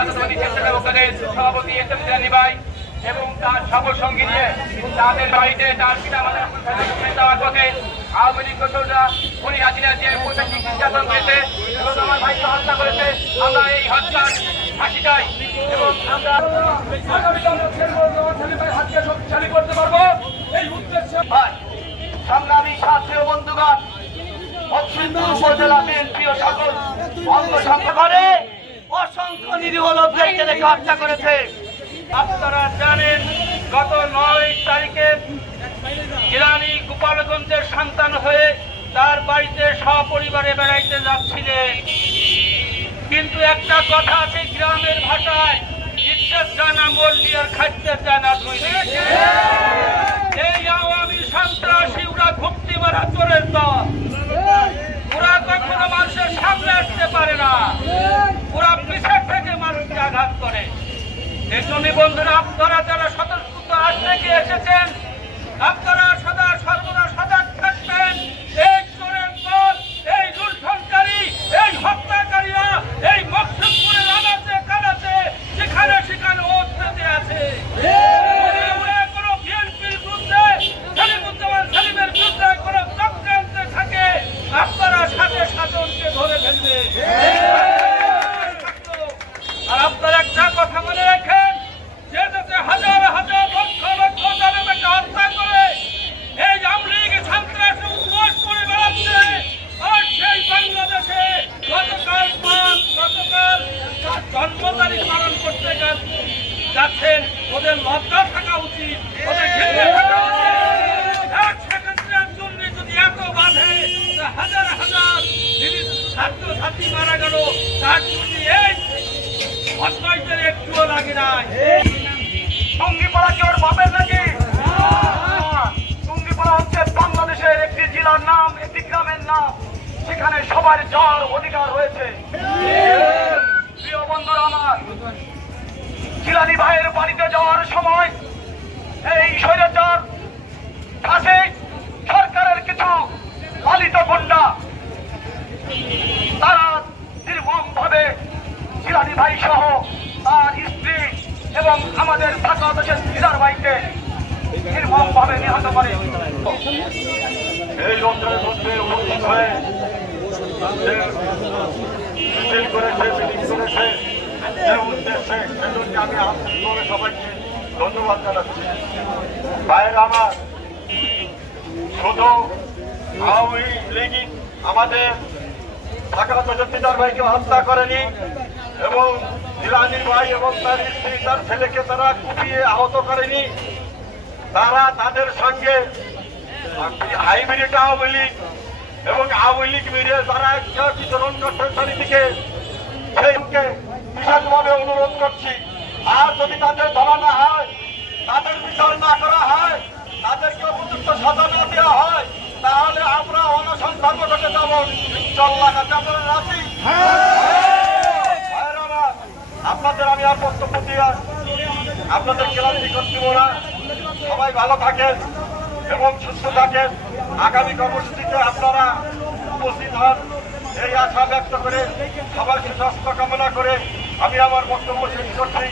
জাতীয়তাবাদী স্বেচ্ছাসেবক দলের সভাপতি এবং তার সকল সঙ্গী নিয়ে তাদের বাড়িতে তার খুনি হাসিনা যে প্রশাসনিক নির্যাতন করেছে বন্ধুগণ ও সকল অঙ্গ সংগঠনে অসংখ্য নিরীহ লোকদেরকে রেখে হত্যা করেছে। আপনারা জানেন, গত নয় তারিখে ইরানি গোপালগঞ্জের সন্তান হয়ে তার বাড়িতে সপরিবারে বেড়াইতে যাচ্ছিলেন। কিন্তু একটা কথা আছে গ্রামের ভাষায়, ইজ্জত জানা মল্লি আর খাদ্যের জানা ধুই এই আওয়ামী সন্ত্রাসী ওরা ঘুপতি মারা চোরের দল ওরা কখনো মানুষের সামনে আসতে পারে না ওরা পিছের থেকে মানুষকে আঘাত করে এই জন্য বন্ধুরা আপনারা যারা স্বতঃস্ফূর্ত আজ থেকে এসেছেন আপনারা সদা সর্বদা সজাগ থাকবেন এই চোরের দল এই লুণ্ঠনকারী এই হত্যাকারীরা এই মকসুদপুরের আনাচে কানাচে যেখানে সেখানে ওস্তাতে আছে যদি ওরা কোনো বিএনপির বিরুদ্ধে সালিমুজ্জামান সালিমের বিরুদ্ধে কোনো চক্রান্তে থাকে আপনারা সাথে সাতজনকে ধরে ফেলবে আর আপনারা একটা কথা মনে রাখেন যে দেশে হাজার হাজার লক্ষ লক্ষ জনগণকে হত্যা করে এই আমলিগ সন্ত্রাসী উদ্বোস করে বেড়াচ্ছে আর সেই বাংলাদেশে গতকাল পাঁচ গতকাল জন্ম পালন করতে যাচ্ছেন ওদের লজ্জা থাকা উচিত। ওদের এক সেকেন্ডের জন্য যদি এত বাধে হাজার হাজার ছাত্র ছাত্রী মারা গেল তার জন্য এই অদ্বৈতের একটুও লাগে নাই। টুঙ্গিপাড়া কি ওর বাপের নাকি? টুঙ্গিপাড়া হচ্ছে বাংলাদেশের একটি জেলার নাম একটি গ্রামের নাম। সেখানে সবার যাওয়ার অধিকার রয়েছে। প্রিয় বন্ধুরা আমার জিলানি ভাইয়ের বাড়িতে যাওয়ার সময় এই স্বৈরাচার কাছে সরকারের কিছু পালিত গুন্ডা, তারা নির্মম ভাবে জিলানি ভাই সহ তার স্ত্রী এবং আমাদের ঢাকা দেশের দিদার ভাইকে নির্মম ভাবে নিহত করে। এই রমজানের মধ্যে উপস্থিত হয়ে মিছিল করেছে, মিটিং করেছে। যে উদ্দেশ্যে সেজন্য আমি আন্তরিকভাবে সবাইকে ধন্যবাদ জানাচ্ছি। ভাইয়ের আমার, শুধু আওয়ামী লীগ আমাদের ঢাকা চৌধুরীদার ভাইকে হত্যা করেনি এবং জিলানির ভাই এবং তার স্ত্রী, তার ছেলেকে তারা কুপিয়ে আহত করেনি। তারা তাদের সঙ্গে হাইব্রিড আওয়ামী লীগ আওয়ামী লীগ মিলিয়ে তারা একটা বিতরণ করছে চারিদিকে সেইকে বিশেষভাবে অনুরোধ করছি, আর যদি তাদের ধরা না হয়, তাদের বিচার না করা হয়, তাদেরকে উপযুক্ত সাজা না দেওয়া হয়, তাহলে আমরা অনশন ধর্মঘটে যাব। ইনশাল্লাহ কাছে আপনারা রাজি? আপনাদের আমি আর বক্তব্য দিয়ে আপনাদের ক্লান্তি করতে না। সবাই ভালো থাকেন এবং সুস্থ থাকেন। আগামী কর্মসূচিতে আপনারা হন এই আশা ব্যক্ত করে সবার সুস্বাস্থ্য কামনা করে আমি আমার বক্তব্য শেষ করছি।